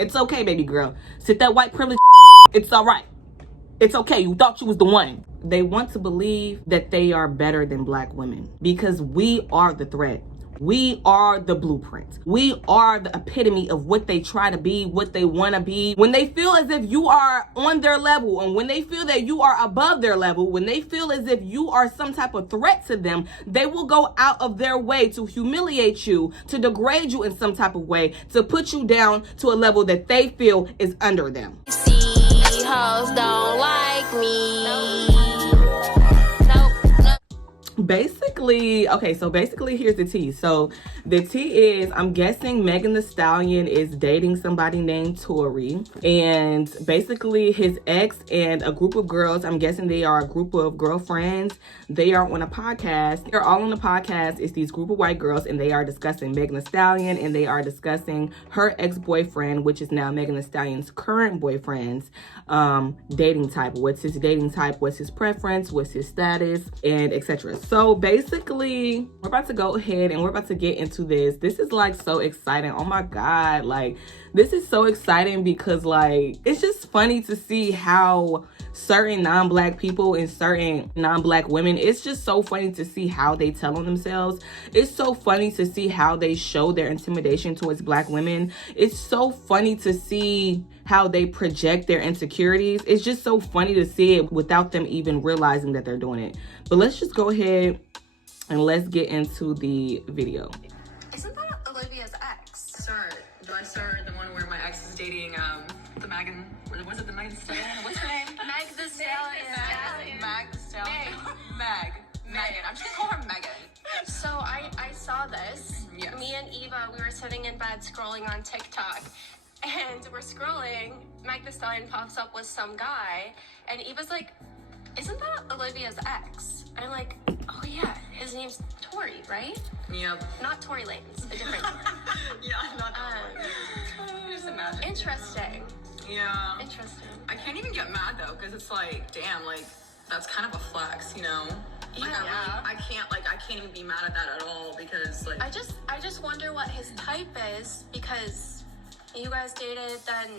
It's okay, baby girl. Sit that white privilege. It's all right. It's okay. You thought you was the one. They want to believe that they are better than black women because we are the threat. We are the blueprint. We are the epitome of what they try to be, what they want to be. When they feel as if you are on their level, and when they feel that you are above their level, when they feel as if you are some type of threat to them, they will go out of their way to humiliate you, to degrade you in some type of way, to put you down to a level that they feel is under them. See, hoes don't like me. Basically, okay, so basically here's the tea. So the tea is, I'm guessing Megan Thee Stallion is dating somebody named Tori, and basically his ex and a group of girls, I'm guessing they are a group of girlfriends, they are on a podcast. They're all on the podcast. It's these group of white girls, and they are discussing Megan Thee Stallion, and they are discussing her ex-boyfriend, which is now Megan Thee Stallion's current boyfriend's dating type. What's his dating type? What's his preference? What's his status? And etc. So basically, we're about to go ahead and we're about to get into this. This is like so exciting. Oh my God. Like, this is so exciting because like, it's just funny to see how certain non-black people and certain non-black women, it's just so funny to see how they tell on themselves. It's so funny to see how they show their intimidation towards black women. It's so funny to see how they project their insecurities. It's just so funny to see it without them even realizing that they're doing it. But let's just go ahead and let's get into the video. Isn't that Olivia's ex? Sir, do I sir the one where my ex is dating the Megan? Was it the Megan Stallion? What's her name? Meg the Stallion. Meg the Stallion. Megan. I'm just gonna call her Megan. So I saw this. Yes. Me and Eva, we were sitting in bed scrolling on TikTok. And we're scrolling, Meg the Stallion pops up with some guy, and Eva's like, isn't that Olivia's ex? And I'm like, oh yeah, his name's Tori, right? Yep. Not Tory Lanez, a different Tori. Yeah, not that one. Just imagine. Interesting. Yeah. Interesting. I can't even get mad though, because it's like, damn, like, that's kind of a flex, you know? Like, Yeah. I can't even be mad at that at all, because like... I just wonder what his type is, because you guys dated, then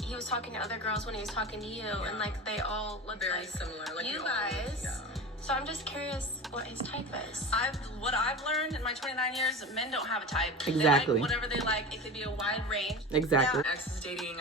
he was talking to other girls when he was talking to you, and like they all look very like similar, like you all guys. yeah. So I'm just curious what his type is. What I've learned in my 29 years, men don't have a type. Exactly. They like whatever they like. It could be a wide range. Exactly. My ex is dating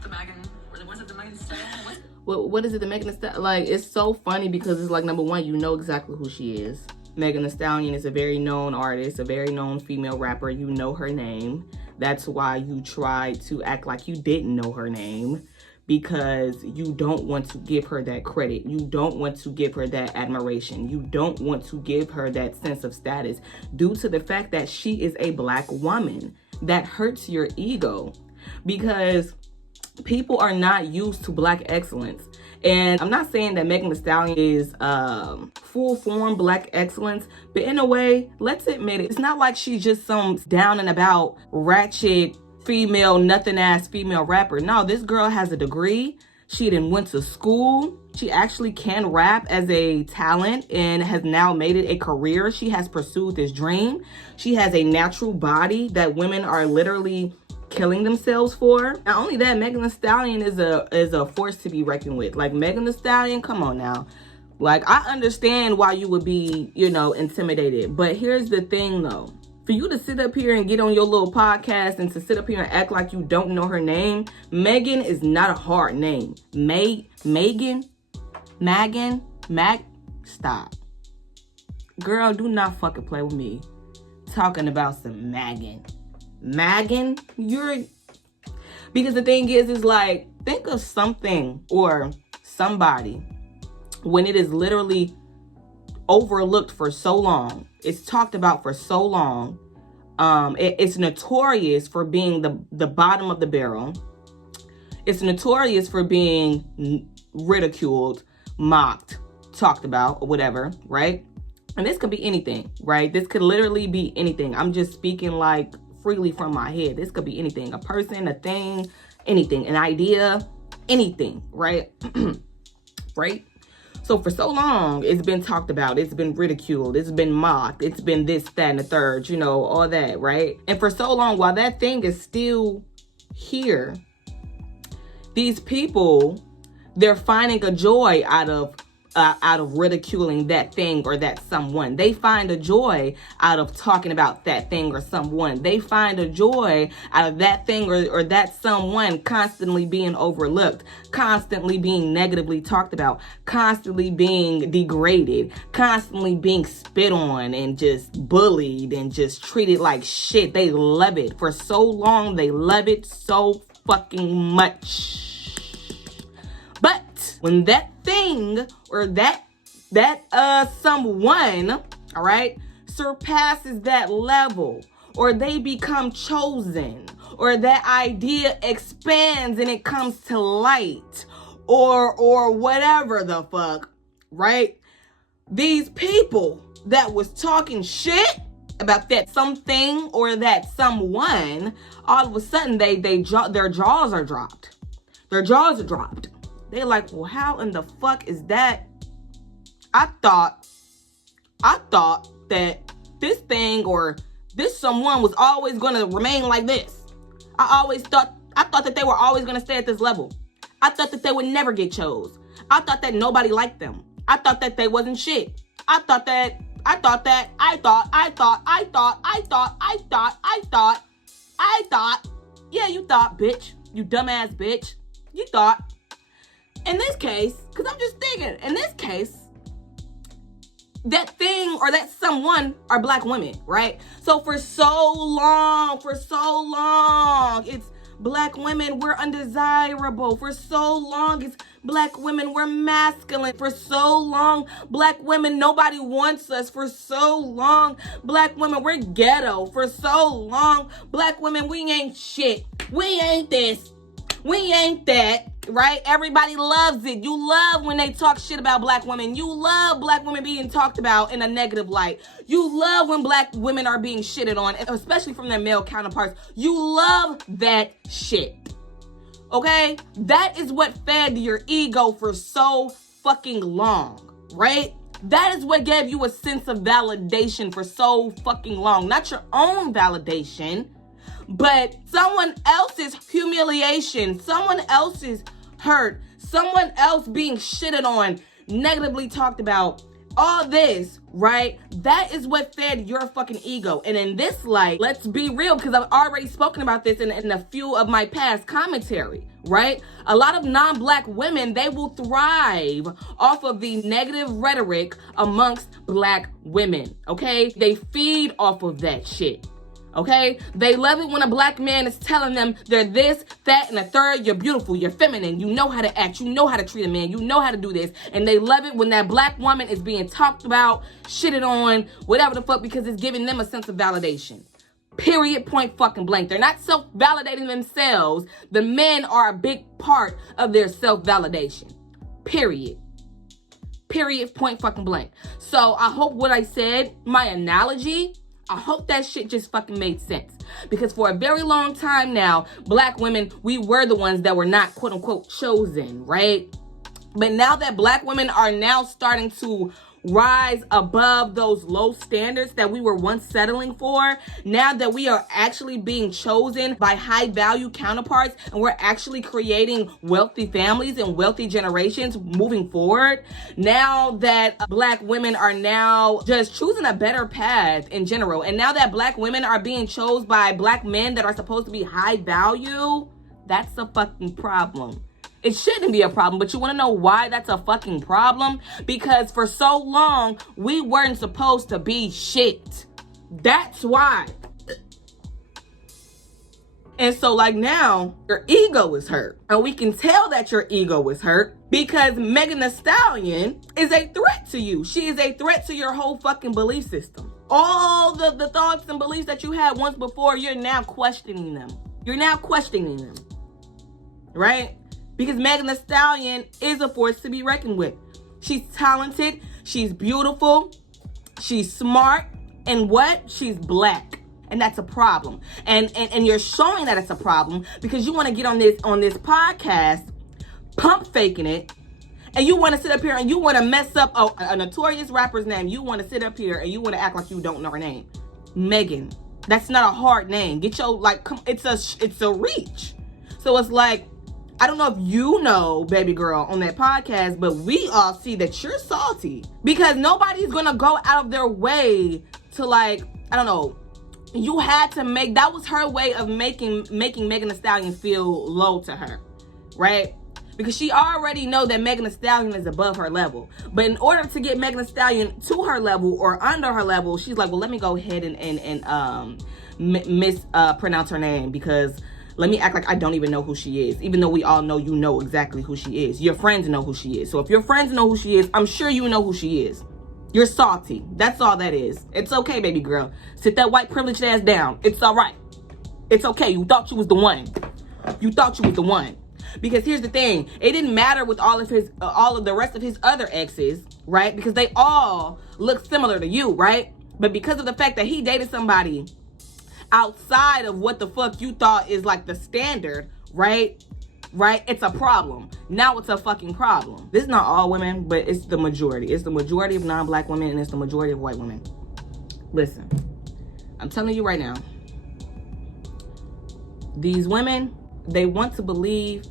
the Megan. Was it the Megan Stallion? What is it, the Megan Thee Stallion? Like, it's so funny because it's like, number one, you know exactly who she is. Megan Thee Stallion is a very known artist, a very known female rapper. You know her name. That's why you try to act like you didn't know her name, because you don't want to give her that credit. You don't want to give her that admiration. You don't want to give her that sense of status due to the fact that she is a black woman. That hurts your ego because people are not used to black excellence. And I'm not saying that Megan Thee Stallion is full form black excellence, but in a way, let's admit it, it's not like she's just some down and about ratchet female, nothing ass female rapper. No, this girl has a degree. She done went to school. She actually can rap as a talent and has now made it a career. She has pursued this dream. She has a natural body that women are literally killing themselves for. Not only that, Megan Thee Stallion is a force to be reckoned with. Like, Megan Thee Stallion, come on now. Like, I understand why you would be, you know, intimidated. But here's the thing though. For you to sit up here and get on your little podcast and to sit up here and act like you don't know her name, Megan is not a hard name. Stop. Girl, do not fucking play with me. Talking about some Megan, because the thing is like, think of something or somebody when it is literally overlooked for so long. It's talked about for so long. It's notorious for being the bottom of the barrel. It's notorious for being ridiculed, mocked, talked about, or whatever, right? And this could be anything, right? This could literally be anything. I'm just speaking like freely from my head. This could be anything. A person, a thing, anything, an idea, anything, right? Right? So for so long, it's been talked about, it's been ridiculed, it's been mocked, it's been this, that, and the third, you know, all that, right? And for so long, while that thing is still here, these people, they're finding a joy out of ridiculing that thing or that someone. They find a joy out of talking about that thing or someone. They find a joy out of that thing or that someone constantly being overlooked, constantly being negatively talked about, constantly being degraded, constantly being spit on and just bullied and just treated like shit. They love it. For so long, they love it so fucking much. But when that thing or that someone, all right, surpasses that level, or they become chosen, or that idea expands and it comes to light, or whatever the fuck, right? These people that was talking shit about that something or that someone, all of a sudden their jaws are dropped. Their jaws are dropped. They're like, well, how in the fuck is that? I thought that this thing or this someone was always going to remain like this. I thought that they were always going to stay at this level. I thought that they would never get chose. I thought that nobody liked them. I thought that they wasn't shit. I thought, yeah, you thought, bitch. You dumbass bitch. You thought. In this case, because I'm just thinking, in this case, that thing or that someone are black women, right? So for so long, it's black women, we're undesirable. For so long, it's black women, we're masculine. For so long, black women, nobody wants us. For so long, black women, we're ghetto. For so long, black women, we ain't shit. We ain't this. We ain't that. Right? Everybody loves it. You love when they talk shit about black women. You love black women being talked about in a negative light. You love when black women are being shitted on, especially from their male counterparts. You love that shit. Okay? That is what fed your ego for so fucking long, right? That is what gave you a sense of validation for so fucking long. Not your own validation, but someone else's humiliation, someone else's hurt, someone else being shitted on, negatively talked about, all this, right? That is what fed your fucking ego. And in this light, let's be real, because I've already spoken about this in a few of my past commentary, right? A lot of non-black women, they will thrive off of the negative rhetoric amongst black women, okay? They feed off of that shit. Okay? They love it when a black man is telling them they're this, that, and a third. You're beautiful. You're feminine. You know how to act. You know how to treat a man. You know how to do this. And they love it when that black woman is being talked about, shitted on, whatever the fuck, because it's giving them a sense of validation. Period, point fucking blank. They're not self-validating themselves. The men are a big part of their self-validation. Period. Period, point fucking blank. So I hope what I said, my analogy, I hope that shit just fucking made sense. Because for a very long time now, black women, we were the ones that were not quote unquote chosen, right? But now that black women are now starting to rise above those low standards that we were once settling for, now that we are actually being chosen by high value counterparts and we're actually creating wealthy families and wealthy generations moving forward, now that black women are now just choosing a better path in general, and now that black women are being chosen by black men that are supposed to be high value, that's a fucking problem. It shouldn't be a problem, but you want to know why that's a fucking problem? Because for so long, we weren't supposed to be shit. That's why. And so like now, your ego is hurt. And we can tell that your ego is hurt because Megan Thee Stallion is a threat to you. She is a threat to your whole fucking belief system. All the thoughts and beliefs that you had once before, you're now questioning them. You're now questioning them, right? Because Megan Thee Stallion is a force to be reckoned with. She's talented, she's beautiful, she's smart, and what? She's black. And that's a problem. And you're showing that it's a problem because you want to get on this podcast, pump faking it, and you want to sit up here and you want to mess up a notorious rapper's name. You want to sit up here and you want to act like you don't know her name. Megan. That's not a hard name. Get your, it's a reach. So it's like, I don't know if you know, baby girl, on that podcast, but we all see that you're salty because nobody's gonna go out of their way to, like, I don't know. You had to make, that was her way of making Megan Thee Stallion feel low to her, right? Because she already know that Megan Thee Stallion is above her level. But in order to get Megan Thee Stallion to her level or under her level, she's like, well, let me go ahead and mispronounce her name, because let me act like I don't even know who she is, even though we all know you know exactly who she is. Your friends know who she is. So if your friends know who she is, I'm sure you know who she is. You're salty. That's all that is. It's okay, baby girl. Sit that white privileged ass down. It's all right. It's okay. You thought you was the one. You thought you was the one. Because here's the thing. It didn't matter with all of the rest of his other exes, right? Because they all look similar to you, right? But because of the fact that he dated somebody outside of what the fuck you thought is like the standard, right? Right? It's a problem. Now it's a fucking problem. This is not all women, but it's the majority. It's the majority of non-black women, and it's the majority of white women. Listen, I'm telling you right now, these women, they want to believe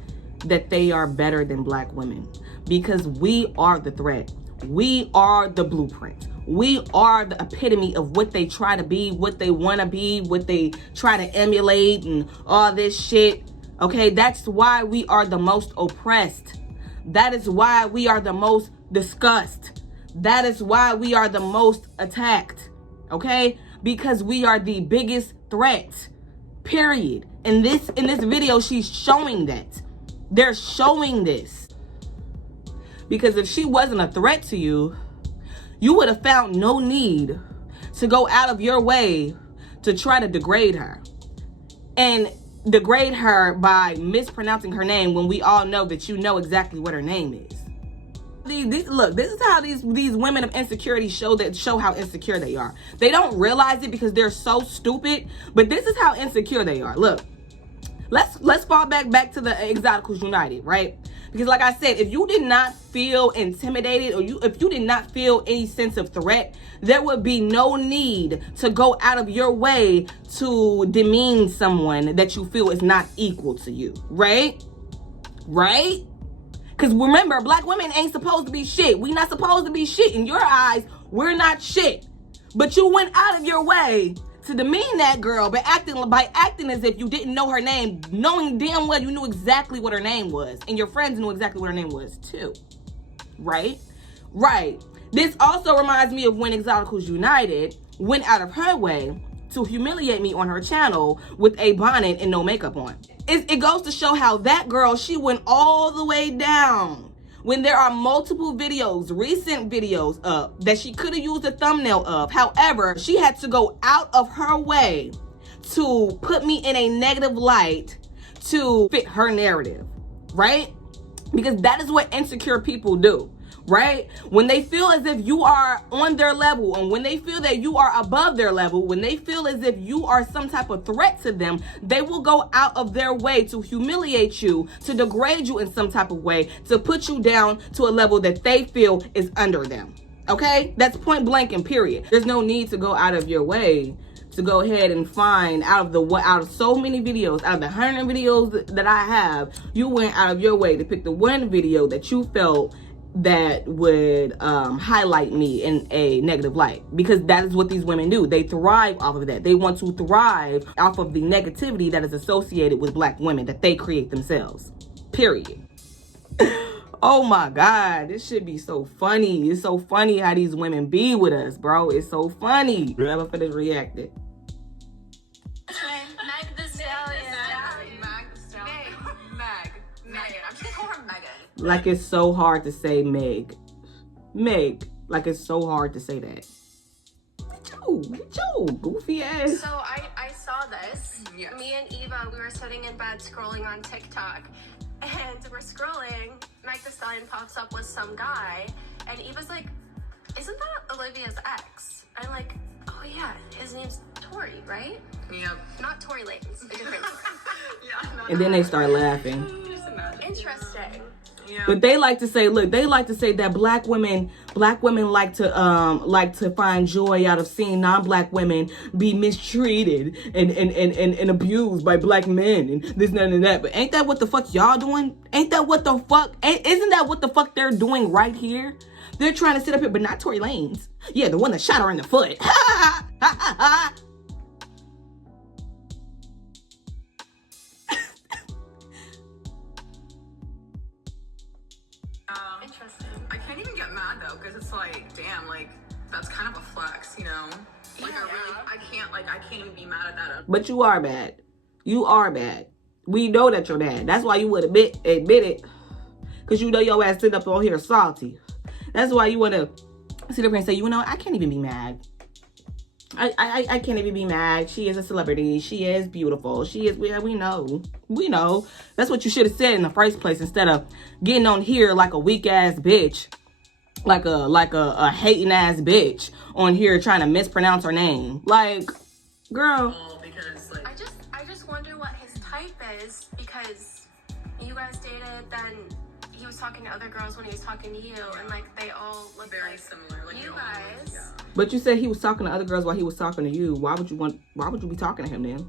that they are better than black women because we are the threat. We are the blueprint. We are the epitome of what they try to be, what they want to be, what they try to emulate, and all this shit. Okay, that's why we are the most oppressed. That is why we are the most discussed. That is why we are the most attacked. Okay, because we are the biggest threat. Period. In this video, she's showing that. They're showing this. Because if she wasn't a threat to you, you would have found no need to go out of your way to try to degrade her. And degrade her by mispronouncing her name when we all know that you know exactly what her name is. Look, this is how these women of insecurity show how insecure they are. They don't realize it because they're so stupid, but this is how insecure they are. Look, let's fall back to the Exoticals United, right? Because like I said, if you did not feel intimidated or if you did not feel any sense of threat, there would be no need to go out of your way to demean someone that you feel is not equal to you, right? Right? Because remember, black women ain't supposed to be shit. We not supposed to be shit. In your eyes, we're not shit. But you went out of your way to demean that girl by acting as if you didn't know her name, knowing damn well you knew exactly what her name was. And your friends knew exactly what her name was too. Right? Right. This also reminds me of when Exoticals United went out of her way to humiliate me on her channel with a bonnet and no makeup on. It goes to show how that girl, she went all the way down when there are multiple videos, recent videos up that she could have used a thumbnail of. However, she had to go out of her way to put me in a negative light to fit her narrative, right? Because that is what insecure people do, right? When they feel as if you are on their level, and when they feel that you are above their level, when they feel as if you are some type of threat to them, they will go out of their way to humiliate you, to degrade you in some type of way, to put you down to a level that they feel is under them. Okay? That's point blank and period. There's no need to go out of your way to go ahead and find out of so many videos, out of the 100 videos that I have, you went out of your way to pick the one video that you felt that would highlight me in a negative light, because that is what these women do. They thrive off of that. They want to thrive off of the negativity that is associated with black women that they create themselves. Period. Oh my God, this should be so funny. It's so funny how these women be with us, bro. It's so funny. Never finished reacting. Meg the Stallion. Megan. I'm just gonna call her Megan. Like it's so hard to say Meg. Like it's so hard to say that. Get your goofy ass. So I saw this. Yes. Me and Eva, we were sitting in bed scrolling on TikTok, and we're scrolling. Meg the Stallion pops up with some guy, and Eva's like, "Isn't that Olivia's ex?" I'm like, "Oh yeah, his name's Tory, right?" Yep. Not Tory Lanez, a different Tory. Yeah. And then they start laughing. Just imagine. Interesting. Yeah. But they like to say, look, they like to say that black women like to find joy out of seeing non-black women be mistreated and abused by black men and this, that, and that. But ain't that what the fuck y'all doing? Ain't that what the fuck? Isn't that what the fuck they're doing right here? They're trying to sit up here, but not Tory Lanez. Yeah, the one that shot her in the foot. Interesting. I can't even get mad though, because it's like, damn, like that's kind of a flex, you know? Like I can't even be mad at that. But you are bad. You are bad. We know that you're bad. That's why you would admit it. Because you know your ass sitting up on here salty. That's why you want to sit up here and say, you know, I can't even be mad. I can't even be mad. She is a celebrity. She is beautiful. She is, we know. We know. That's what you should have said in the first place instead of getting on here like a weak ass bitch. Like a hating ass bitch on here trying to mispronounce her name. Like, girl. Because like I just wonder what his type is, because you guys dated, then he was talking to other girls when he was talking to you, and like they all look very like similar. Like you they're all- guys. yeah. But you said he was talking to other girls while he was talking to you. Why would you be talking to him then?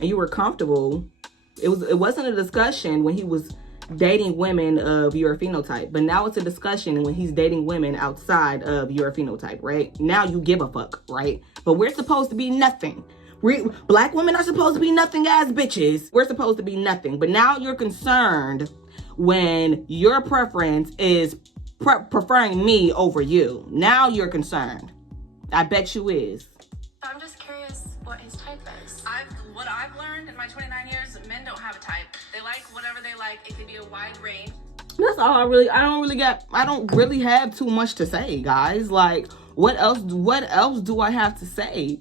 And you were comfortable. It wasn't a discussion when he was dating women of your phenotype, but now it's a discussion when he's dating women outside of your phenotype, right? Now you give a fuck, right? But we're supposed to be nothing. Black women are supposed to be nothing as bitches. We're supposed to be nothing. But now you're concerned when your preference is preferring me over you. Now you're concerned. I bet you is. I'm just curious what his type is. What I've learned in my 29 years, men don't have a type. They like whatever they like. It can be a wide range. That's all I don't really have too much to say, guys. Like, what else do I have to say?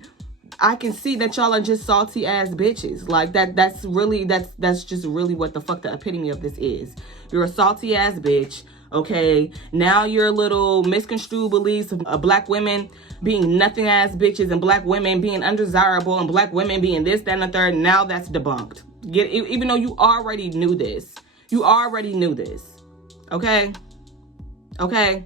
I can see that y'all are just salty ass bitches. Like that's just really what the fuck the epitome of this is. You're a salty ass bitch. Okay, now your little misconstrued beliefs of black women being nothing ass bitches and black women being undesirable and black women being this, that, and the third, now that's debunked. Even though you already knew this. You already knew this. Okay? Okay?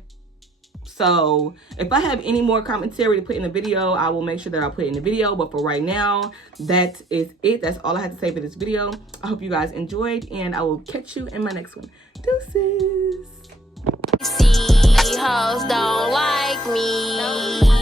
So, if I have any more commentary to put in the video, I will make sure that I put it in the video. But for right now, that is it. That's all I had to say for this video. I hope you guys enjoyed, and I will catch you in my next one. Deuces! See, hoes don't like me.